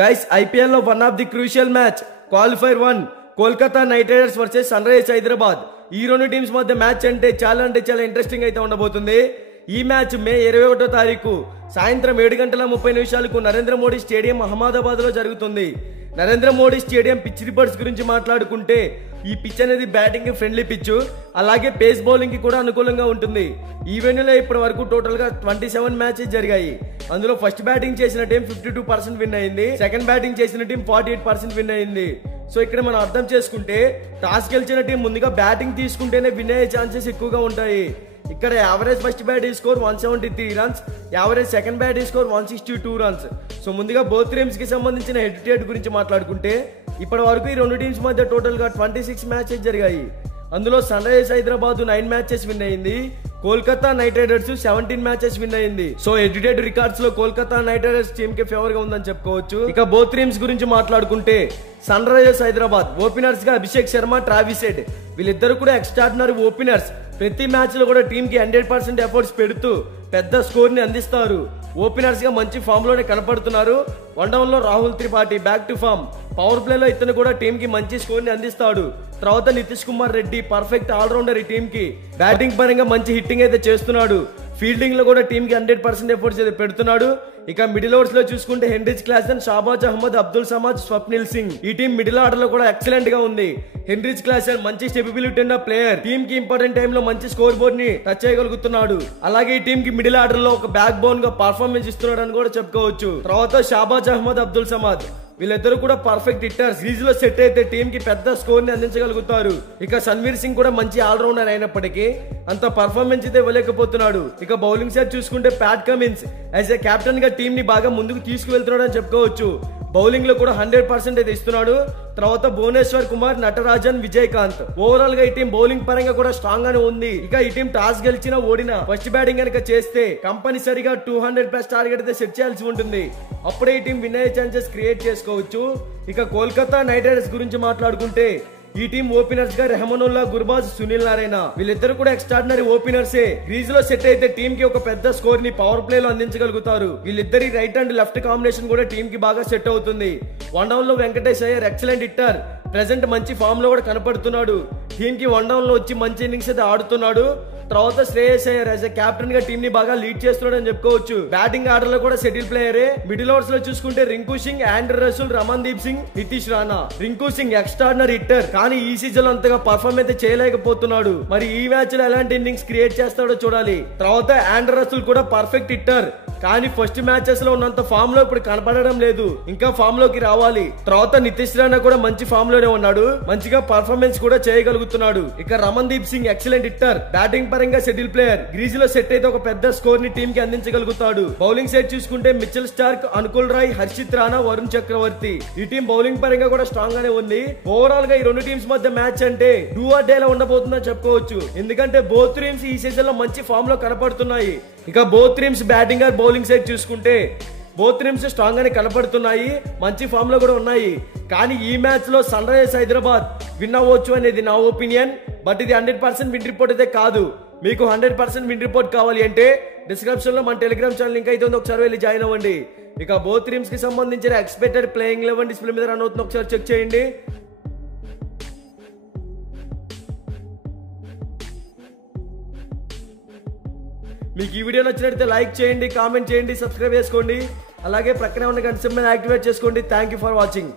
Guys IPL లో one of the crucial match qualifier 1 Kolkata night Riders versus Sunrisers Hyderabad. ఈ రెండు teams మధ్య match అంటే చాలా ఇంట్రెస్టింగ్ అయితే ఉండబోతుంది. ఈ మ్యాచ్ మే 21వ తారీఖు సాయంత్రం 7:30 నరేంద్ర మోడీ స్టేడియం అహ్మదాబాద్ లో జరుగుతుంది. Narendra Modi stadium pitch reports గురించి మాట్లాడుకుంటే ఈ పిచ్ అనేది బ్యాటింగ్ ఫ్రెండ్లీ పిచ్, అలాగే పేస్ బౌలింగ్ కి కూడా అనుకూలంగా ఉంటుంది. ఈ వెన్యూలో ఇప్పటి వరకు టోటల్ గా 27 మ్యాచెస్ జరిగాయి. అందులో ఫస్ట్ బ్యాటింగ్ చేసిన టీం 52% విన్ అయింది, సెకండ్ బ్యాటింగ్ చేసిన టీం 48% విన్ అయింది. సో ఇక్కడ మనం అర్థం చేసుకుంటే టాస్ గెలిచిన టీం ముందుగా బ్యాటింగ్ తీసుకుంటేనే విన్ అయ్యే ఛాన్సెస్ ఎక్కువగా ఉంటాయి. ఇక్కడ average first batting score 173 runs, average second batting score 162 runs. So ముందుగా బోత్ టీమ్స్ కి సంబంధించిన హెడ్ టు హెడ్ గురించి మాట్లాడుకుంటే ఇప్పటి వరకు ఈ రెండు టీమ్స్ మధ్య టోటల్ గా 26 మ్యాచెస్ జరిగాయి. అందులో Sunrisers Hyderabad 9 matches win అయింది, Kolkata night riders 17 matches win అయింది. So head to head records లో కోల్కతా నైట్ రైడర్స్ టీమ్ కి ఫేవర్ గా ఉందని చెప్పుకోవచ్చు. ఇక బోత్ టీమ్స్ గురించి మాట్లాడుకుంటే సన్ రైజర్స్ హైదరాబాద్ ఓపెనర్స్ గా అభిషేక్ శర్మ, ట్రావిస్ హెడ్ వీళ్ళిద్దరు కూడా ఎక్స్ట్రాడినరీ ఓపెనర్స్. ప్రతి మ్యాచ్ లో కూడా టీమ్ కి 100% ఎఫర్ట్స్ పెడుతూ పెద్ద స్కోర్ ని అందిస్తారు. ఓపెనర్స్ గా మంచి ఫామ్ లోనే కనపడుతున్నారు. వన్ డౌన్ లో Rahul Tripathi back to form, power play లో ఇతను కూడా టీమ్ కి మంచి స్కోర్ ని అందిస్తాడు. తర్వాత నితీష్ కుమార్ రెడ్డి పర్ఫెక్ట్ ఆల్రౌండర్ ఈ టీమ్ కి, బ్యాటింగ్ పరంగా మంచి హిట్టింగ్ అయితే చేస్తున్నాడు. ఫీల్డింగ్ లో కూడా టీమ్ కి 100% ఎఫర్ట్స్ అయితే పెడుతున్నాడు. ఇక మిడిల్ ఓవర్స్ లో చూసుకుంటే హెన్రిచ్ క్లాసెన్, షాబాజ్ అహ్మద్, అబ్దుల్ సమాద్, స్వప్నిల్ సింగ్ ఈ టీం మిడిల్ ఆర్డర్ లో కూడా ఎక్సలెంట్ గా ఉంది. హెన్రిచ్ క్లాసెన్ మంచి స్టెబిలిటీ ఉన్న ప్లేయర్, టీమ్ కి ఇంపార్టెంట్ టైమ్ లో మంచి స్కోర్ బోర్డ్ ని టచ్ చేయగలుగుతున్నాడు. అలాగే ఈ టీమ్ కి మిడిల్ ఆర్డర్ లో ఒక బ్యాక్ బోన్ గా పర్ఫార్మెన్స్ ఇస్తున్నాడు అని కూడా చెప్పుకోవచ్చు. తర్వాత షాబాజ్ అహ్మద్, అబ్దుల్ సమాద్ వీళ్ళిద్దరు కూడా పర్ఫెక్ట్ హిట్టర్స్. క్రీజ్ లో సెట్ అయితే టీమ్ కి పెద్ద స్కోర్ ని అందించగలుగుతారు. ఇక సన్వీర్ సింగ్ కూడా మంచి ఆల్రౌండర్ అయినప్పటికీ అంత పర్ఫార్మెన్స్ అయితే ఇవ్వలేకపోతున్నాడు. ఇక బౌలింగ్ సైడ్ చూసుకుంటే Pat Cummins as a captain గా టీమ్ ని బాగా ముందుకు తీసుకువెళ్తున్నాడు అని చెప్పుకోవచ్చు. బౌలింగ్ లో కూడా 100% అయితే ఇస్తున్నాడు. తర్వాత భువనేశ్వర్ కుమార్, నటరాజన్, విజయకాంత్ ఓవరాల్ గా ఈ టీం బౌలింగ్ పరంగా కూడా స్ట్రాంగ్ గానే ఉంది. ఇక ఈ టీం టాస్ గెలిచినా ఓడినా ఫస్ట్ బ్యాటింగ్ కనుక చేస్తే కంపల్సరీగా 200+ టార్గెట్ అయితే సెట్ చేయాల్సి ఉంటుంది. అప్పుడే ఈ టీం విన్ అయ్యే ఛాన్సెస్ క్రియేట్ చేసుకోవచ్చు. ఇక కోల్కతా నైట్ రైడర్స్ గురించి మాట్లాడుకుంటే ఈ టీం ఓపెనర్స్ గా రెహమానుల్లా, గుర్బాజ్, సునీల్ నారాయణ వీళ్ళిద్దరు కూడా ఎక్స్ట్రాడినరీ ఓపెనర్సే. క్రీజ్ లో సెట్ అయితే టీమ్ కి ఒక పెద్ద స్కోర్ ని పవర్ ప్లే లో అందించగలుగుతారు. వీళ్ళిద్దరి రైట్ అండ్ లెఫ్ట్ కాంబినేషన్ కూడా టీమ్ కి బాగా సెట్ అవుతుంది. వన్ డౌన్ లో Venkatesh Iyer excellent hitter, present మంచి ఫామ్ లో కూడా కనపడుతున్నాడు. టీమ్ కి వన్ డౌన్ లో వచ్చి మంచి ఇన్నింగ్స్ అయితే ఆడుతున్నాడు. తర్వాత శ్రేయస్ అయ్యర్ యాజ్ కెప్టెన్ గా టీమ్ ని బాగా లీడ్ చేస్తున్నాడు అని చెప్పుకోవచ్చు. బ్యాటింగ్ ఆర్డర్ లో కూడా సెటిల్ ప్లేయరే. మిడిల్ ఓవర్స్ లో చూసుకుంటే Rinku Singh, Andre Russell, Ramandeep Singh, Nitish Rana. Rinku Singh extraordinary hitter, కానీ ఈ సీజన్ లో అంతగా పర్ఫార్మ్ అయితే చేయలేకపోతున్నాడు. మరి ఈ మ్యాచ్ లో ఎలాంటి ఇన్నింగ్స్ క్రియేట్ చేస్తాడో చూడాలి. తర్వాత ఆండ్రే రసూల్ కూడా పర్ఫెక్ట్ హిట్టర్, కానీ ఫస్ట్ మ్యాచెస్ లో ఉన్నంత ఫామ్ లో ఇప్పుడు కనపడడం లేదు, ఇంకా ఫామ్ లోకి రావాలి. తర్వాత నితీష్ రాణా కూడా మంచి ఫామ్ లోనే ఉన్నాడు, మంచిగా పర్ఫార్మెన్స్ కూడా చేయగలుగుతున్నాడు. ఇక Raman Deep Singh excellent hitter, batting పరంగా సెటిల్ ప్లేయర్, గ్రీజ్ లో సెట్ అయితే ఒక పెద్ద స్కోర్ ని టీమ్ కి అందించగలుగుతాడు. బౌలింగ్ సైడ్ చూసుకుంటే మిచెల్ స్టార్క్, అనుకుల్ రాయ్, హర్షిత్ రాణా, వరుణ్ చక్రవర్తి ఈ టీం బౌలింగ్ పరంగా కూడా స్ట్రాంగ్ గానే ఉంది. ఓవరాల్ గా ఈ రెండు టీమ్స్ మధ్య మ్యాచ్ అంటే డూ ఆర్ డే లో ఉండబోతుందని చెప్పుకోవచ్చు. ఎందుకంటే బోత్ టీమ్స్ ఈ సీజన్ లో మంచి ఫామ్ లో కనపడుతున్నాయి. ఇక both teams batting are bowling side చూసుకుంటే బోత్ టీమ్స్ స్ట్రాంగ్ గానే కనపడుతున్నాయి, మంచి ఫామ్ లో కూడా ఉన్నాయి. కానీ ఈ మ్యాచ్ లో సన్ రైజర్స్ హైదరాబాద్ విన్ అవ్వచ్చు అనేది నా ఒపీనియన్. బట్ ఇది 100% విన్ రిపోర్ట్ అయితే కాదు. మీకు 100% విన్ రిపోర్ట్ కావాలి అంటే డిస్క్రిప్షన్ లో మన టెలిగ్రామ్ ఛానల్ లింక్ అయితే ఉంది, ఒకసారి వెళ్ళి జాయిన్ అవ్వండి. ఇక బోత్ టీమ్స్ కి సంబంధించిన ఎక్స్పెక్టెడ్ ప్లేయింగ్ 11 డిస్ప్లే మీద రన్ అవుతుంది, ఒకసారి చెక్ చేయండి. మీకు ఈ వీడియో నచ్చినట్లయితే లైక్ చేయండి, కామెంట్ చేయండి, సబ్స్క్రైబ్ చేసుకోండి. అలాగే ప్రక్కనే ఉన్న గంట సింబల్ యాక్టివేట్ చేసుకోండి. Thank you for watching.